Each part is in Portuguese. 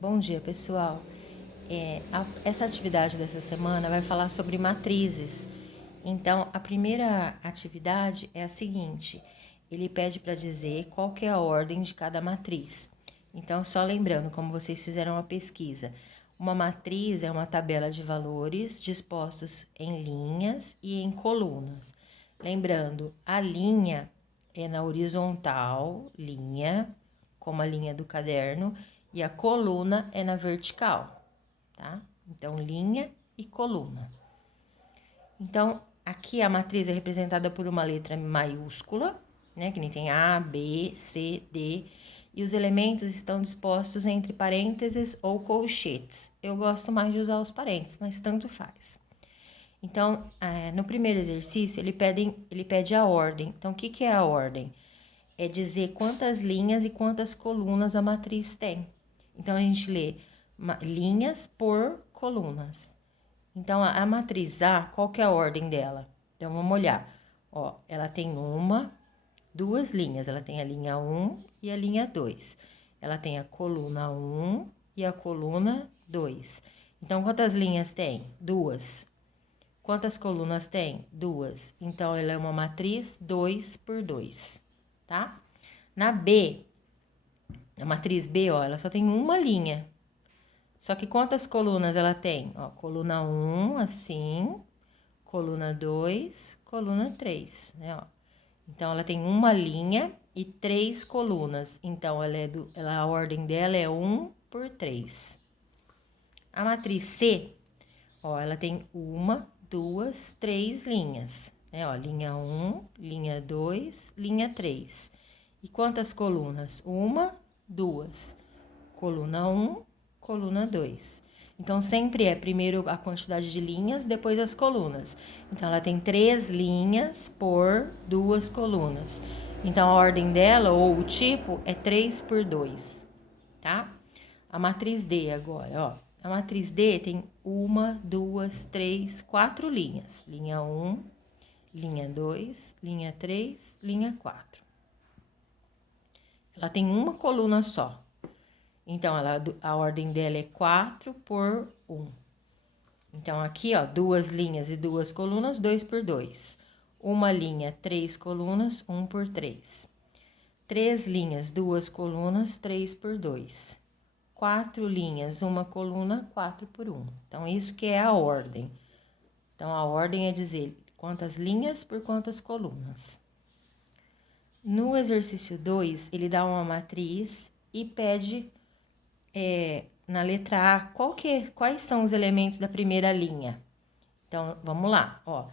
Bom dia, pessoal. Essa atividade dessa semana vai falar sobre matrizes. Então, a primeira atividade é a seguinte: ele pede para dizer qual que é a ordem de cada matriz. Então, só lembrando, como vocês fizeram a pesquisa, uma matriz é uma tabela de valores dispostos em linhas e em colunas. Lembrando, a linha é na horizontal, linha, como a linha do caderno, e a coluna é na vertical, tá? Então, linha e coluna. Então, aqui a matriz é representada por uma letra maiúscula, né? Que nem tem A, B, C, D. E os elementos estão dispostos entre parênteses ou colchetes. Eu gosto mais de usar os parênteses, mas tanto faz. Então, no primeiro exercício, ele pede a ordem. Então, o que é a ordem? É dizer quantas linhas e quantas colunas a matriz tem. Então, a gente lê linhas por colunas. Então, a matriz A, qual que é a ordem dela? Então, vamos olhar. Ó, ela tem duas linhas. Ela tem a linha 1 e a linha 2. Ela tem a coluna 1 e a coluna 2. Então, quantas linhas tem? Duas. Quantas colunas tem? Duas. Então, ela é uma matriz 2 por 2, tá? Na B, a matriz B, ó, ela só tem uma linha. Só que quantas colunas ela tem? Ó, coluna 1, assim, coluna 2, coluna 3, né, ó. Então, ela tem uma linha e 3 colunas. Então, a ordem dela é 1 por 3. A matriz C, ó, ela tem uma, duas, 3 linhas, né, ó, linha 1, linha 2, linha 3. E quantas colunas? Uma, duas. Coluna 1, coluna 2. Então, sempre é primeiro a quantidade de linhas, depois as colunas. Então, ela tem 3 linhas por 2 colunas. Então, a ordem dela, ou o tipo, é 3 por 2, tá? A matriz D agora, ó. A matriz D tem uma, duas, 3, 4 linhas. Linha 1, linha 2, linha 3, linha 4. Ela tem uma coluna só. Então, a ordem dela é 4 por 1. Então, aqui, ó, duas linhas e duas colunas, 2 por 2. Uma linha, 3 colunas, 1 por 3. 3 linhas, 2 colunas, 3 por 2. 4 linhas, uma coluna, 4 por 1. Então, isso que é a ordem. Então, a ordem é dizer quantas linhas por quantas colunas. No exercício 2, ele dá uma matriz e pede, na letra A, quais são os elementos da primeira linha. Então, vamos lá, ó.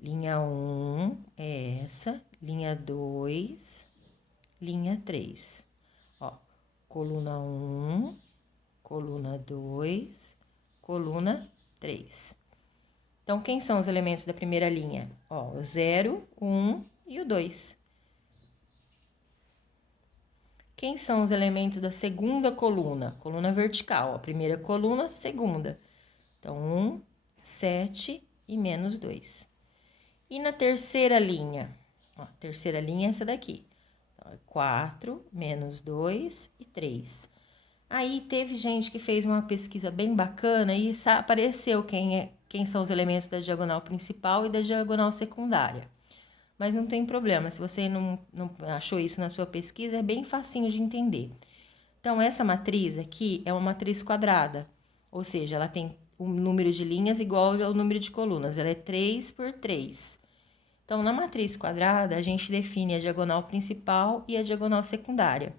Linha 1 é essa, linha 2, linha 3. Ó, coluna 1, coluna 2, coluna 3. Então, quem são os elementos da primeira linha? Ó, o 0, o 1 e o 2. Quem são os elementos da segunda coluna? Coluna vertical, a primeira coluna, segunda. Então, 1, 7 e menos 2. E na terceira linha? Ó, a terceira linha é essa daqui. Então, 4, menos 2 e 3. Aí teve gente que fez uma pesquisa bem bacana e apareceu quem são os elementos da diagonal principal e da diagonal secundária. Mas não tem problema, se você não achou isso na sua pesquisa, é bem facinho de entender. Então, essa matriz aqui é uma matriz quadrada, ou seja, ela tem o número de linhas igual ao número de colunas, ela é 3 por 3. Então, na matriz quadrada, a gente define a diagonal principal e a diagonal secundária.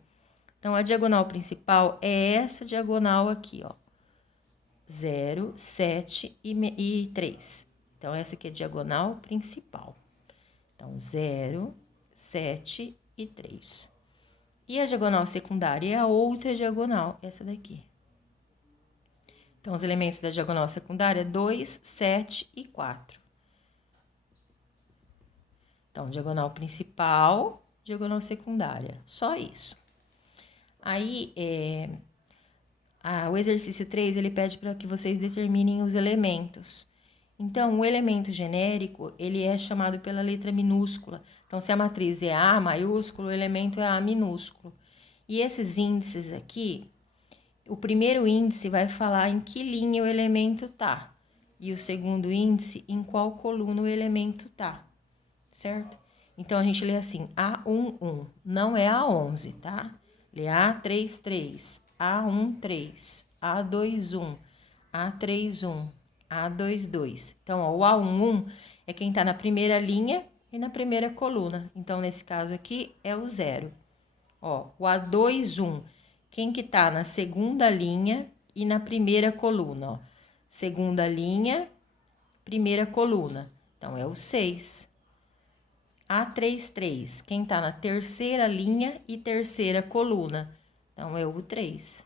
Então, a diagonal principal é essa diagonal aqui, ó. 0, 7 e 3. Então, essa aqui é a diagonal principal. Então, 0, 7 e 3. E a diagonal secundária é a outra diagonal, essa daqui. Então, os elementos da diagonal secundária, 2, 7 e 4. Então, diagonal principal, diagonal secundária, só isso. Aí, o exercício 3, ele pede para que vocês determinem os elementos. Então, o elemento genérico, ele é chamado pela letra minúscula. Então, se a matriz é A maiúsculo, o elemento é A minúsculo. E esses índices aqui, o primeiro índice vai falar em que linha o elemento tá. E o segundo índice, em qual coluna o elemento tá, certo? Então, a gente lê assim, A11, não é A11, tá? Lê A33, A13, A21, A31, A22. Então, ó, o A11 é quem tá na primeira linha e na primeira coluna. Então, nesse caso aqui, é o 0. Ó, o A21, quem que tá na segunda linha e na primeira coluna, ó. Segunda linha, primeira coluna. Então, é o 6. A33, quem tá na terceira linha e terceira coluna. Então, é o 3.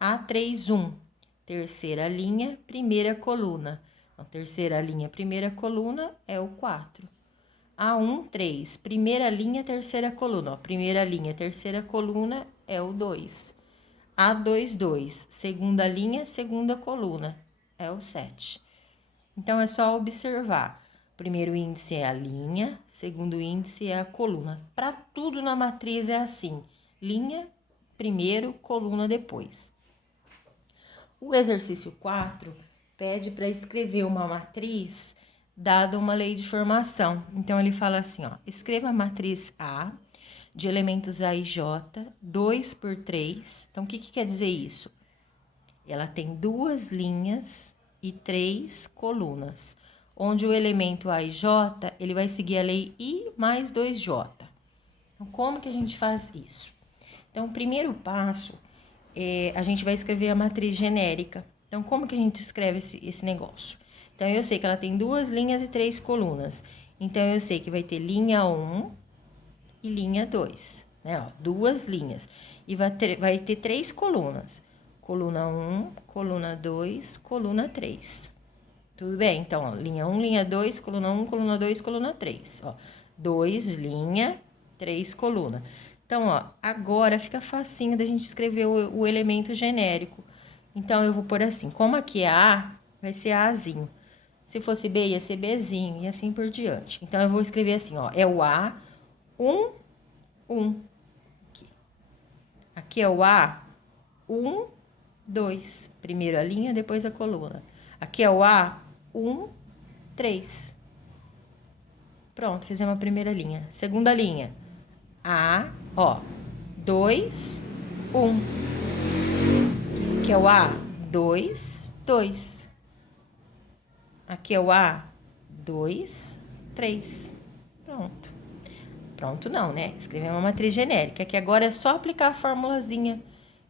A31, terceira linha, primeira coluna. Então, terceira linha, primeira coluna é o 4. A13, primeira linha, terceira coluna. Ó, primeira linha, terceira coluna é o 2. A22, segunda linha, segunda coluna é o 7. Então, é só observar. Primeiro índice é a linha, segundo índice é a coluna. Para tudo na matriz é assim: linha primeiro, coluna depois. O exercício 4 pede para escrever uma matriz dada uma lei de formação. Então, ele fala assim, ó, escreva a matriz A de elementos A e J, 2 por 3. Então, o que quer dizer isso? Ela tem 2 linhas e 3 colunas, onde o elemento A e J, ele vai seguir a lei I mais 2J. Então, como que a gente faz isso? Então, o primeiro passo, a gente vai escrever a matriz genérica. Então, como que a gente escreve esse negócio? Então, eu sei que ela tem 2 linhas e 3 colunas. Então, eu sei que vai ter linha 1 e linha 2, né? Ó, 2 linhas. E vai ter 3 colunas. Coluna 1, coluna 2, coluna 3. Tudo bem? Então, ó, linha 1, linha 2, coluna 1, coluna 2, coluna 3. Ó, 2 linha, 3 coluna. Então, ó, agora fica facinho da gente escrever o elemento genérico. Então, eu vou pôr assim, como aqui é A, vai ser Azinho. Se fosse B, ia ser Bzinho, e assim por diante. Então, eu vou escrever assim, ó, é o A, 1, 1. Aqui é o A, 1, 2. Primeiro a linha, depois a coluna. Aqui é o A, 1, 3. Pronto, fizemos a primeira linha. Segunda linha. A, ó, 2, 1. Aqui é o A, 2, 2. Aqui é o A, 2, 3. Pronto. Pronto não, né? Escrever uma matriz genérica, que agora é só aplicar a formulazinha,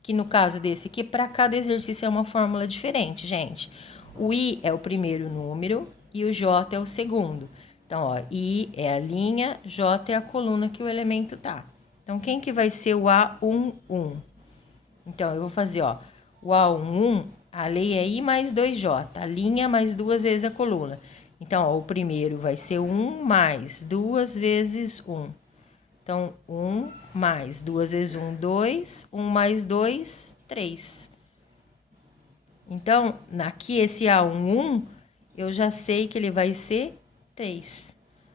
que no caso desse aqui, para cada exercício é uma fórmula diferente, gente. O I é o primeiro número e o J é o segundo. Então, ó, I é a linha, J é a coluna que o elemento tá. Então, quem que vai ser o A11? Então, eu vou fazer, ó, o A11, a lei é I mais 2J, a linha mais 2 vezes a coluna. Então, ó, o primeiro vai ser 1 mais 2 vezes 1. Então, 1 mais 2 vezes 1, 2. 1 mais 2, 3. Então, aqui esse A11, eu já sei que ele vai ser 3.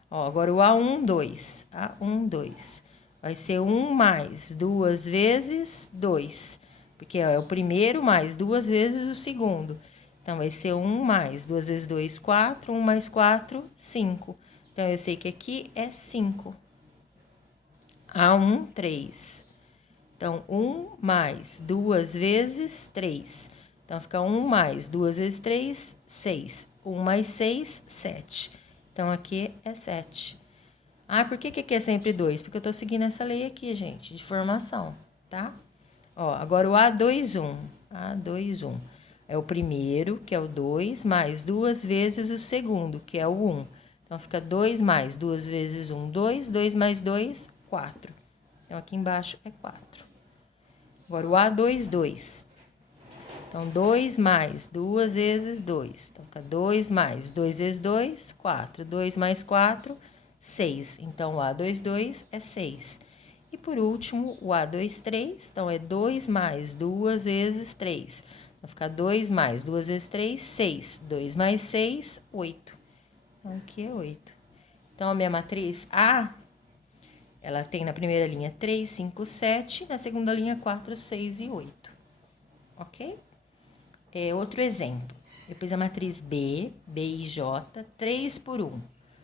Ó, agora o A12. A12 vai ser 1 mais 2 vezes 2. Porque ó, é o primeiro mais 2 vezes o segundo. Então, vai ser 1 mais 2 vezes 2, 4. 1 mais 4, 5. Então, eu sei que aqui é 5. A1, 3. Então, 1 mais 2 vezes 3. Então, fica 1 mais 2 vezes 3, 6. 1 mais 6, 7. Então, aqui é 7. Ah, por que aqui é sempre 2? Porque eu tô seguindo essa lei aqui, gente, de formação, tá? Ó, agora o A21. A21 é o primeiro, que é o 2, mais 2 vezes o segundo, que é o 1. Então, fica 2 mais 2 vezes 1, 2. 2 mais 2, 4. Então, aqui embaixo é 4. Agora, o A22. Então, 2 mais 2 vezes 2. Então, fica 2 mais 2 vezes 2, 4. 2 mais 4, 6. Então, o A22 é 6. E, por último, o A23. Então, é 2 mais 2 vezes 3. Então, fica 2 mais 2 vezes 3, 6. 2 mais 6, 8. Então, aqui é 8. Então, a minha matriz A, ela tem na primeira linha 3, 5, 7. Na segunda linha, 4, 6 e 8. ok? Outro exemplo. Depois a matriz B, B e J, 3 por 1.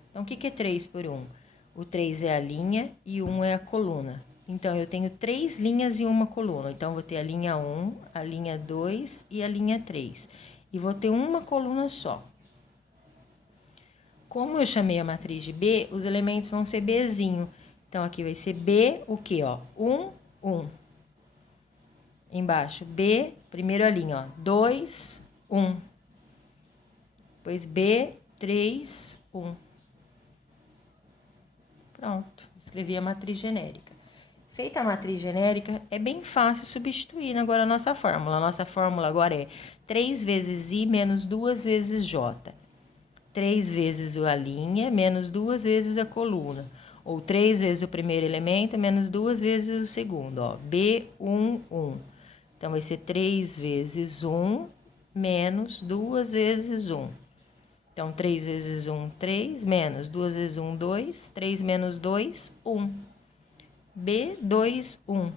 Então, o que é 3 por 1? O 3 é a linha e 1 é a coluna. Então, eu tenho 3 linhas e uma coluna. Então, eu vou ter a linha 1, a linha 2 e a linha 3. E vou ter uma coluna só. Como eu chamei a matriz de B, os elementos vão ser Bzinho. Então, aqui vai ser B, o quê? Ó? 1, 1. Embaixo, B, primeiro a linha, ó. 2, 1. Depois B, 3, 1. Pronto, escrevi a matriz genérica. Feita a matriz genérica, é bem fácil substituir agora a nossa fórmula. A nossa fórmula agora é 3 vezes I menos 2 vezes J. 3 vezes a linha menos 2 vezes a coluna. Ou 3 vezes o primeiro elemento menos 2 vezes o segundo. Ó, B1, 1. Então, vai ser 3 vezes 1 menos 2 vezes 1. Então, 3 vezes 1, 3, menos 2 vezes 1, 2, 3 menos 2, 1. B2, 1.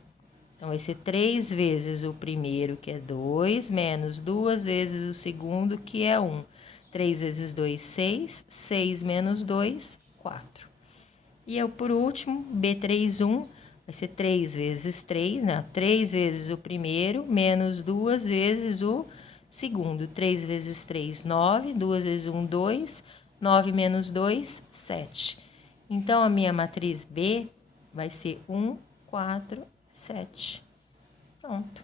Então, vai ser 3 vezes o primeiro, que é 2, menos 2 vezes o segundo, que é 1. 3 vezes 2, 6, 6 menos 2, 4. E eu, por último, B3, 1, vai ser 3 vezes 3, né? 3 vezes o primeiro, menos 2 vezes o segundo. 3 vezes 3, 9. 2 vezes 1, 2. 9 menos 2, 7. Então, a minha matriz B vai ser 1, 4, 7. Pronto.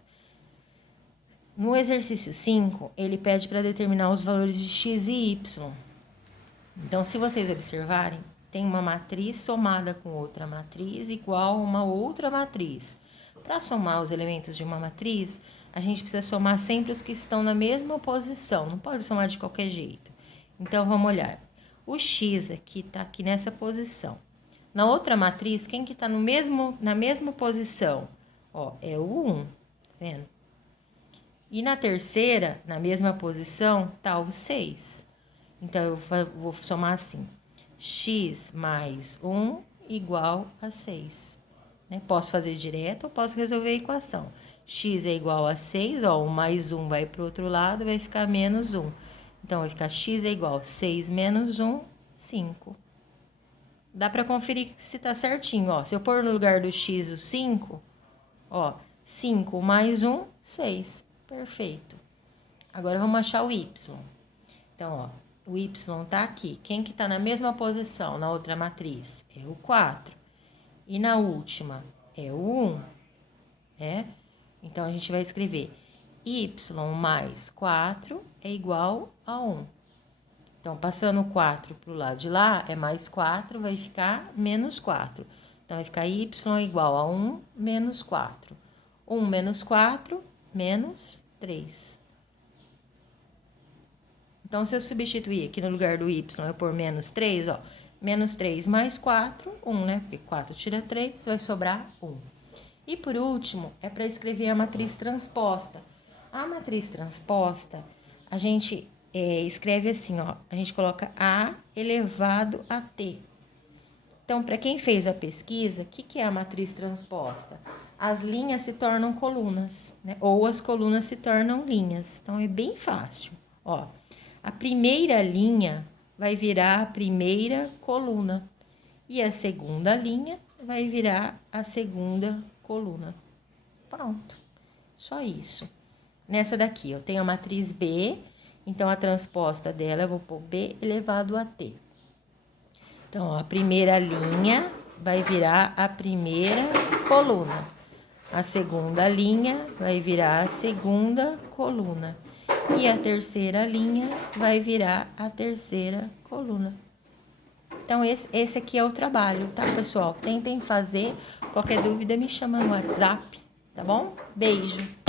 No exercício 5, ele pede para determinar os valores de x e y. Então, se vocês observarem, tem uma matriz somada com outra matriz igual a uma outra matriz. Para somar os elementos de uma matriz, a gente precisa somar sempre os que estão na mesma posição, não pode somar de qualquer jeito. Então, vamos olhar. O x aqui está aqui nessa posição. Na outra matriz, quem que está na mesma posição? Ó, é o 1, tá vendo? E na terceira, na mesma posição, está o 6. Então, eu vou somar assim. X mais 1 igual a 6. Né? Posso fazer direto ou posso resolver a equação. X é igual a 6, ó, o mais 1 vai para o outro lado, vai ficar menos 1. Então, vai ficar x é igual a 6 menos 1, 5. Dá para conferir se está certinho, ó. Se eu pôr no lugar do x o 5, ó, 5 mais 1, 6. Perfeito. Agora, vamos achar o y. Então, ó, o y tá aqui. Quem que tá na mesma posição na outra matriz? É o 4. E na última é o 1, né? Então, a gente vai escrever y mais 4 é igual a 1. Então, passando o 4 para o lado de lá, é mais 4, vai ficar menos 4. Então, vai ficar y igual a 1 menos 4. 1 menos 4, menos 3. Então, se eu substituir aqui no lugar do y, eu pôr menos 3, ó. Menos 3 mais 4, 1, né? Porque 4 tira 3, vai sobrar 1. E por último, é para escrever a matriz transposta. A matriz transposta, a gente escreve assim, ó. A gente coloca A elevado a T. Então, para quem fez a pesquisa, o que é a matriz transposta? As linhas se tornam colunas, né? Ou as colunas se tornam linhas. Então, é bem fácil, ó. A primeira linha vai virar a primeira coluna. E a segunda linha vai virar a segunda coluna. Pronto. Só isso. Nessa daqui, eu tenho a matriz B. Então, a transposta dela, eu vou pôr B elevado a T. Então, ó, a primeira linha vai virar a primeira coluna. A segunda linha vai virar a segunda coluna. E a terceira linha vai virar a terceira coluna. Então, esse aqui é o trabalho, tá, pessoal? Tentem fazer. Qualquer dúvida, me chama no WhatsApp, tá bom? Beijo!